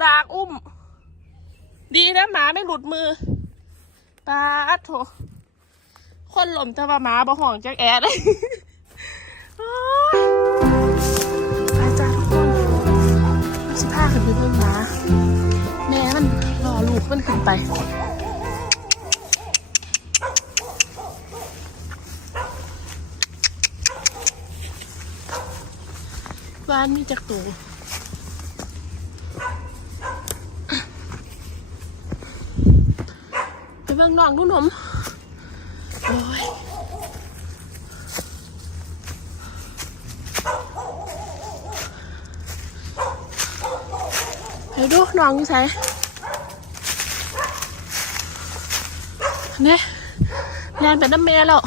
ดากอุ้ม ดีนะหมาไม่หลุดมือปาโถคนหล่มแต่ว่าหมาบ่ห่องจักแอดเลยโอ๊ยอาจารย์ทุกคนมันสิพาขึ้นไปเบิ่งหมา แม่มันรอลูกมันขึ้นไปบ้านมีจักตัว ไปเบิ่งนองดูนมโอ้ยไปดูน้องอยู่ไสเนี่ยแลนเป็นน้ำแม่แล้ว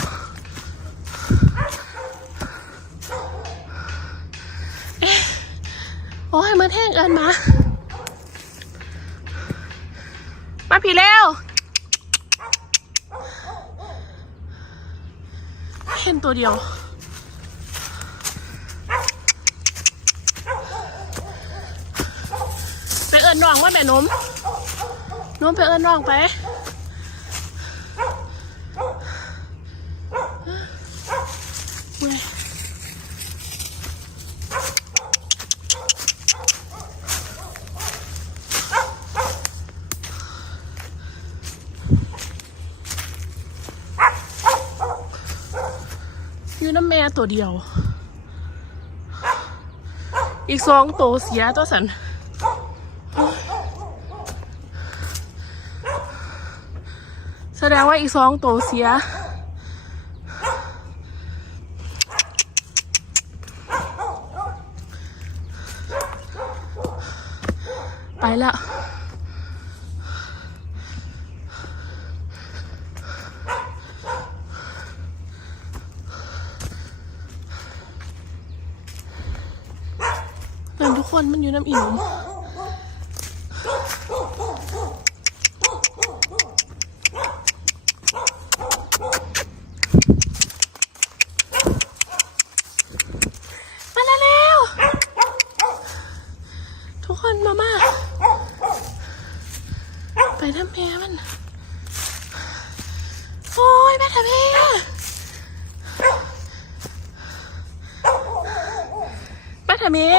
โอ้ยมันแห้งเกินมา มาผีเร็ว เห็ นตัวเดียว ไปเอิญน้องว่าแม่นมนมไปเอิญน้องไป น้ำแม่ตัวเดียว อีกสองตัวเสียตัวสันแสดงว่าอีกสองตัวเสียไปแล้ว่นทุกคนมันอยู่น้ำอิ่มมาแล้ว ทุกคนมามาไปทำแม่มัน โอ้ยแม่ทำแม่แม่ทำแม่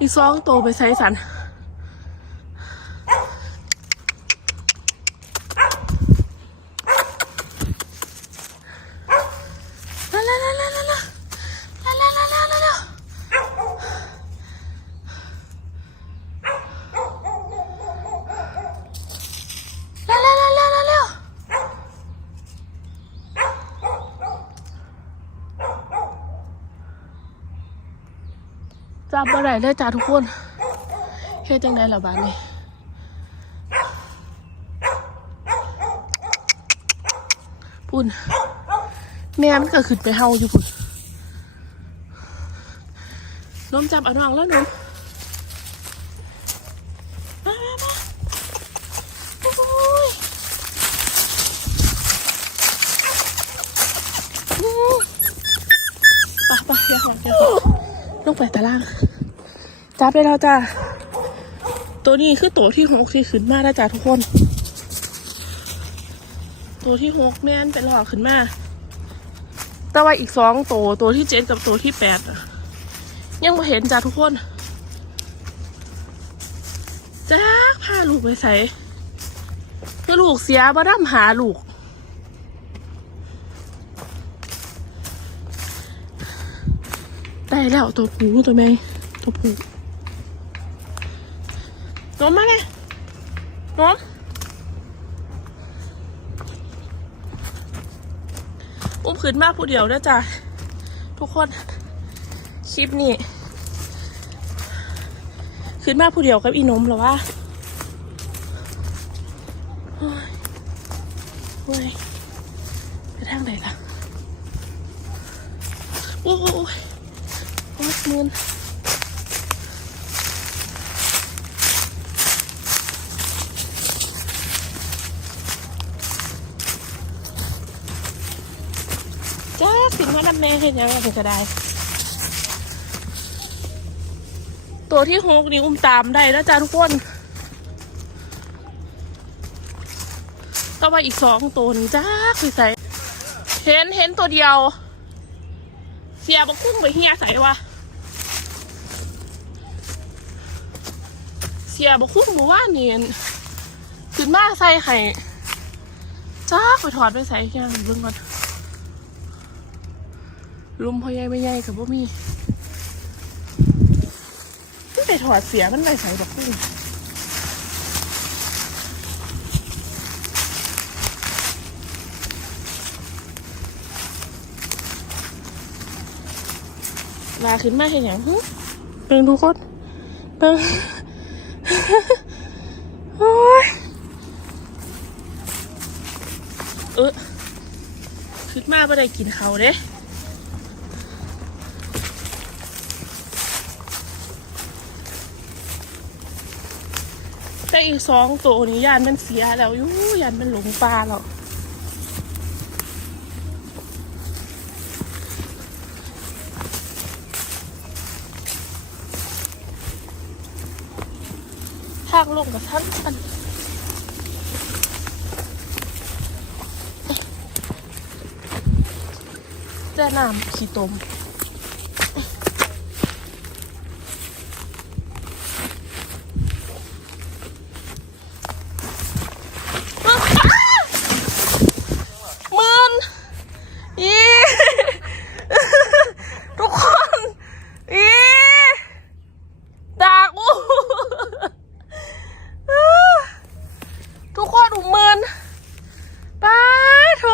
อีกสองตัวไปใช้สัน จับอะไรเลยจ้าทุกคนเฮ็ดจังได๋ล่ะบานนี้ปุ่นแม่มันก็ขึ้นไปเฮาอยู่พุ่นนมจับเอาน้องแล้วนมปไปเดี๋ยวเดี๋ยวเดี๋ยวลงไปตาราง จับได้แล้วจ้าตัวนี้คือตัวที่หกที่ขึ้นมาแล้วจ้าทุกคน ตัวที่หกแม่นเป็นหลอกขึ้นมาแต่ว่าอีกสองตัวตัวที่เจ็ดกับตัวที่แปดยังไม่เห็นจ้ะทุกคนจ้าพาลูกไปใส่คือลูกเสียบ่ด้ำหาลูกได้แล้วตัวผูตัวแม่ตัวผู นมมาเลยนมอุ้มขึ้นมาผู้เดียวนะจ๊ะ ทุกคน คลิปนี้ขึ้นมาผู้เดียวกับอีนมหรอวะโอ้ยโอ้ยไปทางไหนล่ะ โอ้ยโอ้ยโอ้ยมืน มนแม่เห็นยังเห็นก็ได้ ตัวที่หกนี่อุ้มตามได้แล้วจ้าทุกคนก็ว่าอีกสองตัวนี้จ้าคือใส่เห็นเห็นตัวเดียว เสียบกุ้งไปเฮียใส่วะเสียบกุ้งหมู่ว่าเนียนขึ้นมาใส่ไข่จ้าไปถอดไปใส่ยังเบิ่งก่อน ลุมพ่อใหญ่ไม่ใหญ่กับพ่มีที่ไปถอดเสียมันไปใส่บกคุ้งลาขึ้นมาเห็นอย่างหึเบิ่งทุกคนเบิ่งโอ้ยเออขึ้นมาไม่ได้กินเขาวเด้ อีกสองตัวนี้ยานมันเสียแล้วยูยานมันหลงปลาแล้วทางลงกับท่านอันเจ้าน้ำขี้ตมมืนอีทุกคนอีดากอู้ทุกคนอุมืนป้าโถ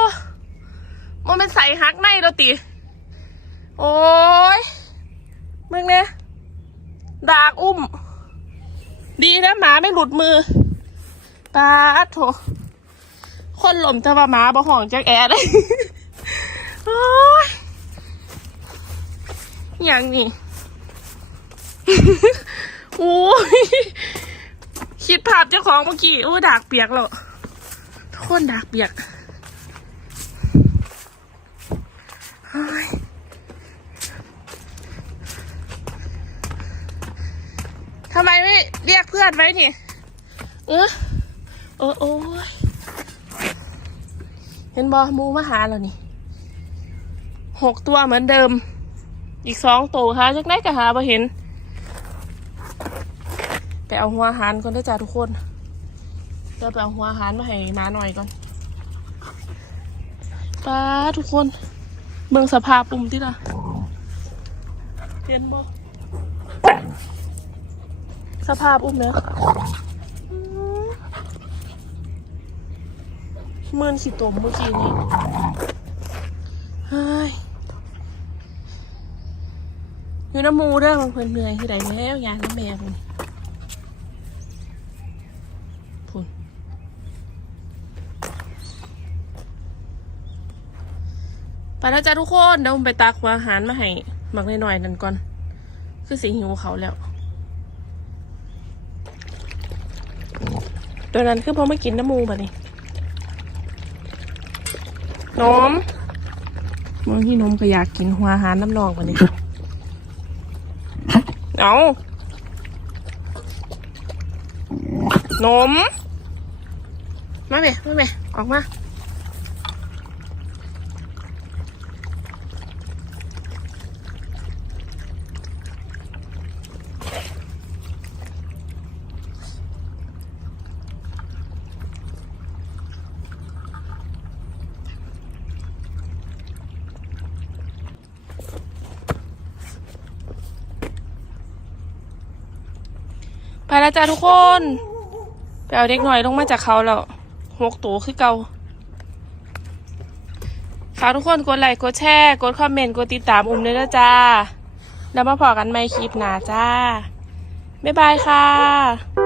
มันเป็นใส่ฮักในเราติ โอ้ยมึงเนี่ย ดากอุ้ม ดีนะหมาไม่หลุดมือปาดโถคนหล่มแต่ว่าหมาบ่ห่องจักแอดเลยโอ้ยอย่างนี้โอ้ยคิดภาพเจ้าของเมื่อกี้โอ้ดากเปียกแล้วทุกคนดากเปียก เฮ้ยทำไมไม่เรียกเพื่อนไว้นี่ เออโอ้โอ้ยเห็นบอมูมาหาแล้วนี่หกตัวเหมือนเดิม อีกสองตัวหาจากไหนก็หาบ่เห็น ไปเอาหัวหารก่อนได้จ้าทุกคนเดี๋ยวไปเอาหัวหารมาให้หมาหน่อยก่อนป้าทุกคนเบิ่งสภาพปุ่มที่ละเห็นบ่ สภาพอุ้มเนอะเมื่อนขีดตมเมื่อกี้นี้เฮ้ยอยู่น้ำมูเด้อบางเพิ่นเหนื่อยที่ไหนแล้วยางน้ำแม่พุ่นพุ่นไปแล้วจ้าทุกคนเดี๋ยวผมไปตักหัวอาหารมาให้หมักหน่อยๆนั่นก่อน คือสิหิวเขาแล้ว ตัวนั้นคือพอไม่กินน้ำมูแบบนี้นมมองที่นมก็อยากกินหัวอาหารน้ำนองแบบนี้เอานมมาเมมาเมออกมา แล้วจ้าทุกคนไปเอาเด็กหน่อยลงมาจากเขาแล้วหกตัวคือเก่าฝากทุกคนกดไลค์กดแชร์กดคอมเมนต์กดติดตามอุ้มด้วยนะจ้า แล้วมาพอกันใหม่คลิปหนาจ้า บ๊ายบายค่ะ